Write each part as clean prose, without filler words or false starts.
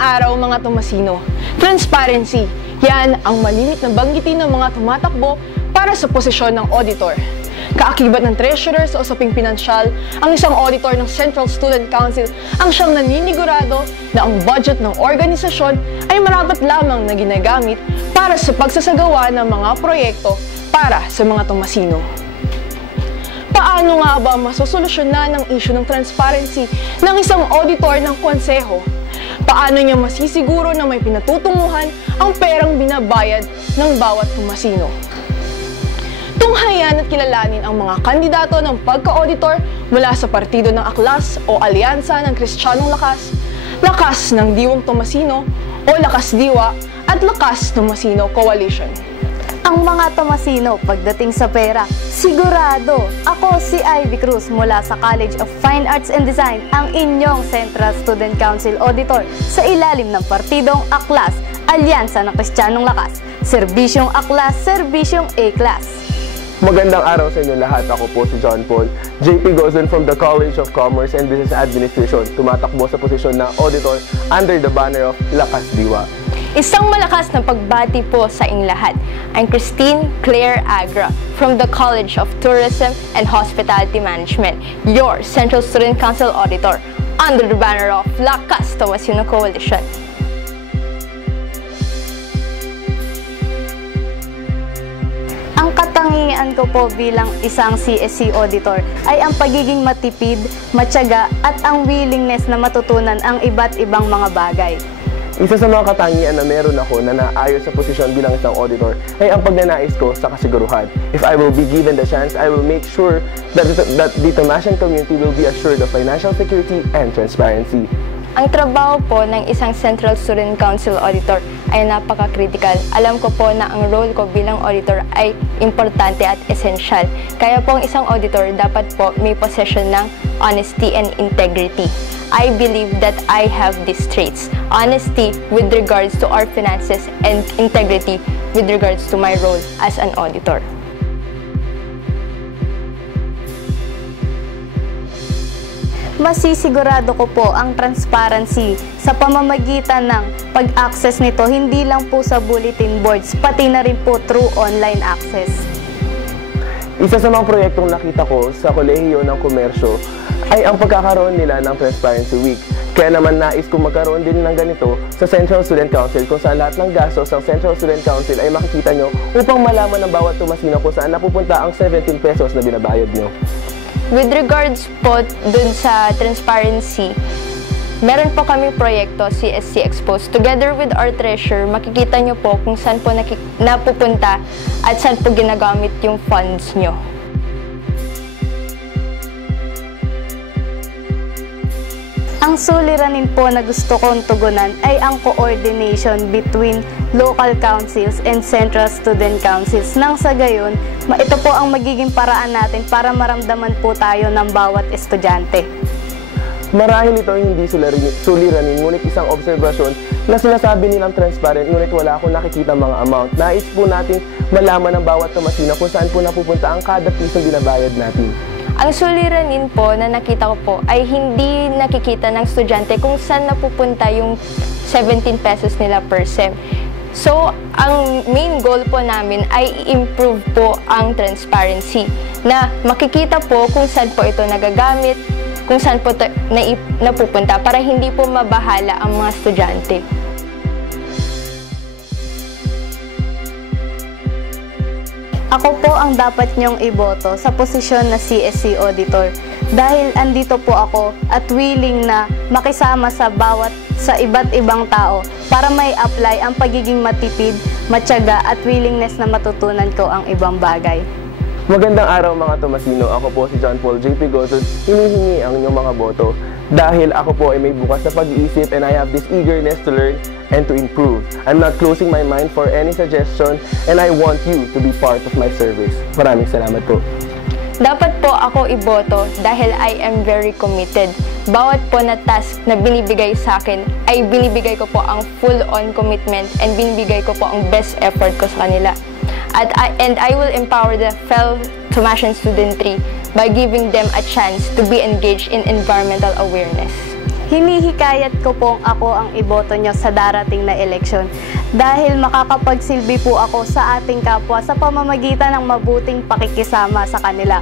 araw mga Tomasino. Transparency, yan ang malimit na banggitin ng mga tumatakbo para sa posisyon ng auditor. Kaakibat ng treasurer sa usaping pinansyal, ang isang auditor ng Central Student Council ang siyang naninigurado na ang budget ng organisasyon ay marapat lamang na ginagamit para sa pagsasagawa ng mga proyekto para sa mga Tomasino. Paano nga ba masosolusyonan ang issue ng transparency ng isang auditor ng konseho? Paano niya masisiguro na may pinatutunguhan ang perang binabayad ng bawat Tomasino? Tunghayan at kilalanin ang mga kandidato ng pagka-auditor mula sa partido ng Aklas o Alyansa ng Kristiyanong Lakas, Lakas ng Diwang Tomasino o Lakas Diwa at Lakas Tomasino Coalition. Ang mga Tomasino pagdating sa pera, sigurado! Ako si Ivy Cruz mula sa College of Fine Arts and Design, ang inyong Central Student Council Auditor sa ilalim ng partidong Aklas, Alyansa ng Kristiyanong Lakas. Serbisyong Aklas, Serbisyong A-Class. Magandang araw sa inyo lahat. Ako po si John Paul, JP Gozon from the College of Commerce and Business Administration, tumatakbo sa posisyon na auditor under the banner of Lakas Diwa. Isang malakas na pagbati po sa inyong lahat. I'm Christine Claire Agra from the College of Tourism and Hospitality Management, your Central Student Council Auditor under the banner of Lakas Tomasino Coalition. Ang katangian ko po bilang isang CSC auditor ay ang pagiging matipid, matyaga at ang willingness na matutunan ang iba't ibang mga bagay. Isa sa mga katangian na meron ako na naayos sa posisyon bilang isang auditor ay ang pagnanais ko sa kasiguruhan. If I will be given the chance, I will make sure that the Tomasian community will be assured of financial security and transparency. Ang trabaho po ng isang Central Student Council Auditor ay napaka-critical. Alam ko po na ang role ko bilang auditor ay importante at essential. Kaya po ang isang auditor dapat po may possession ng honesty and integrity. I believe that I have these traits: honesty with regards to our finances and integrity with regards to my role as an auditor. Masisigurado ko po ang transparency sa pamamagitan ng pag-access nito hindi lang po sa bulletin boards, pati na rin po through online access. Isa sa mga proyektong nakita ko sa Kolehiyo ng Komersyo ay ang pagkakaroon nila ng Transparency Week. Kaya naman nais kong magkaroon din ng ganito sa Central Student Council kung saan lahat ng gastos ng Central Student Council ay makikita nyo upang malaman ng bawat Tomasino kung saan napupunta ang 17 pesos na binabayad nyo. With regards po dun sa transparency, meron po kami proyekto CSC Expose. Together with our treasurer, makikita nyo po kung saan po napupunta at saan po ginagamit yung funds nyo. Ang suliranin po na gusto kong tugunan ay ang coordination between local councils and central student councils. Nang sa gayon, ito po ang magiging paraan natin para maramdaman po tayo ng bawat estudyante. Marahil ito hindi suliranin, ngunit isang obserbasyon na sinasabi nilang transparent, ngunit wala akong nakikita mga amount. Nais po natin malaman ng bawat Tomasino kung saan po napupunta ang kada pisong binabayad natin. Ang suliranin po na nakita ko po ay hindi nakikita ng estudyante kung saan napupunta yung 17 pesos nila per sem. So, ang main goal po namin ay i-improve po ang transparency na makikita po kung saan po ito nagagamit, kung saan po napupunta para hindi po mabahala ang mga estudyante. Ako po ang dapat niyong iboto sa posisyon na CSC Auditor dahil andito po ako at willing na makisama sa iba't ibang tao para may apply ang pagiging matipid, matyaga at willingness na matutunan ko ang ibang bagay. Magandang araw mga Tomasino. Ako po si John Paul JP Gozon. Hinihingi ang inyong mga boto dahil ako po ay may bukas na pag-iisip and I have this eagerness to learn and to improve. I'm not closing my mind for any suggestion and I want you to be part of my service. Maraming salamat po. Dapat po ako iboto dahil I am very committed. Bawat po na task na binibigay sa akin ay binibigay ko po ang full-on commitment and binibigay ko po ang best effort ko sa kanila. And I will empower the fellow Tomasian studentry by giving them a chance to be engaged in environmental awareness. hinihikayat ko pong ako ang iboto nyo sa darating na eleksyon dahil makakapagsilbi po ako sa ating kapwa sa pamamagitan ng mabuting pakikisama sa kanila.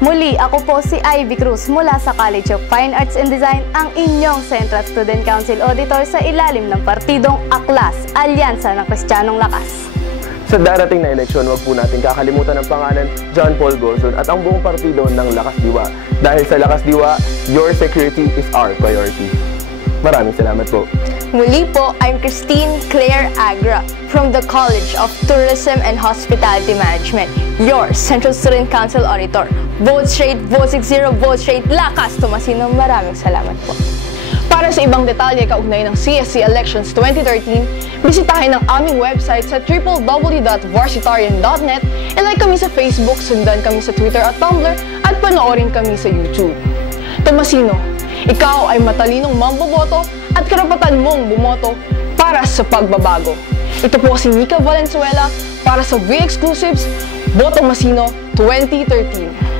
Muli, ako po si Ivy Cruz mula sa College of Fine Arts and Design, ang inyong Central Student Council Auditor sa ilalim ng partidong AKLAS, Alyansa ng Kristiyanong Lakas. Sa darating na eleksyon, huwag po natin kakalimutan ang pangalan John Paul Gozon at ang buong partido ng Lakas Diwa. Dahil sa Lakas Diwa, your security is our priority. Maraming salamat po. Muli po, I'm Christine Claire Agra from the College of Tourism and Hospitality Management, your Central Student Council Auditor. Vote straight, vote 6-0, vote straight, Lakas Tomasino. Maraming salamat po. Para sa ibang detalye kaugnay ng CSC Elections 2013, bisitahin ang aming website sa www.varsitarian.net, i-like kami sa Facebook, sundan kami sa Twitter at Tumblr, at panoorin kami sa YouTube. Tomasino, ikaw ay matalinong mamboboto at karapatan mong bumoto para sa pagbabago. Ito po si Nika Valenzuela para sa V-Exclusives, Boto Masino 2013.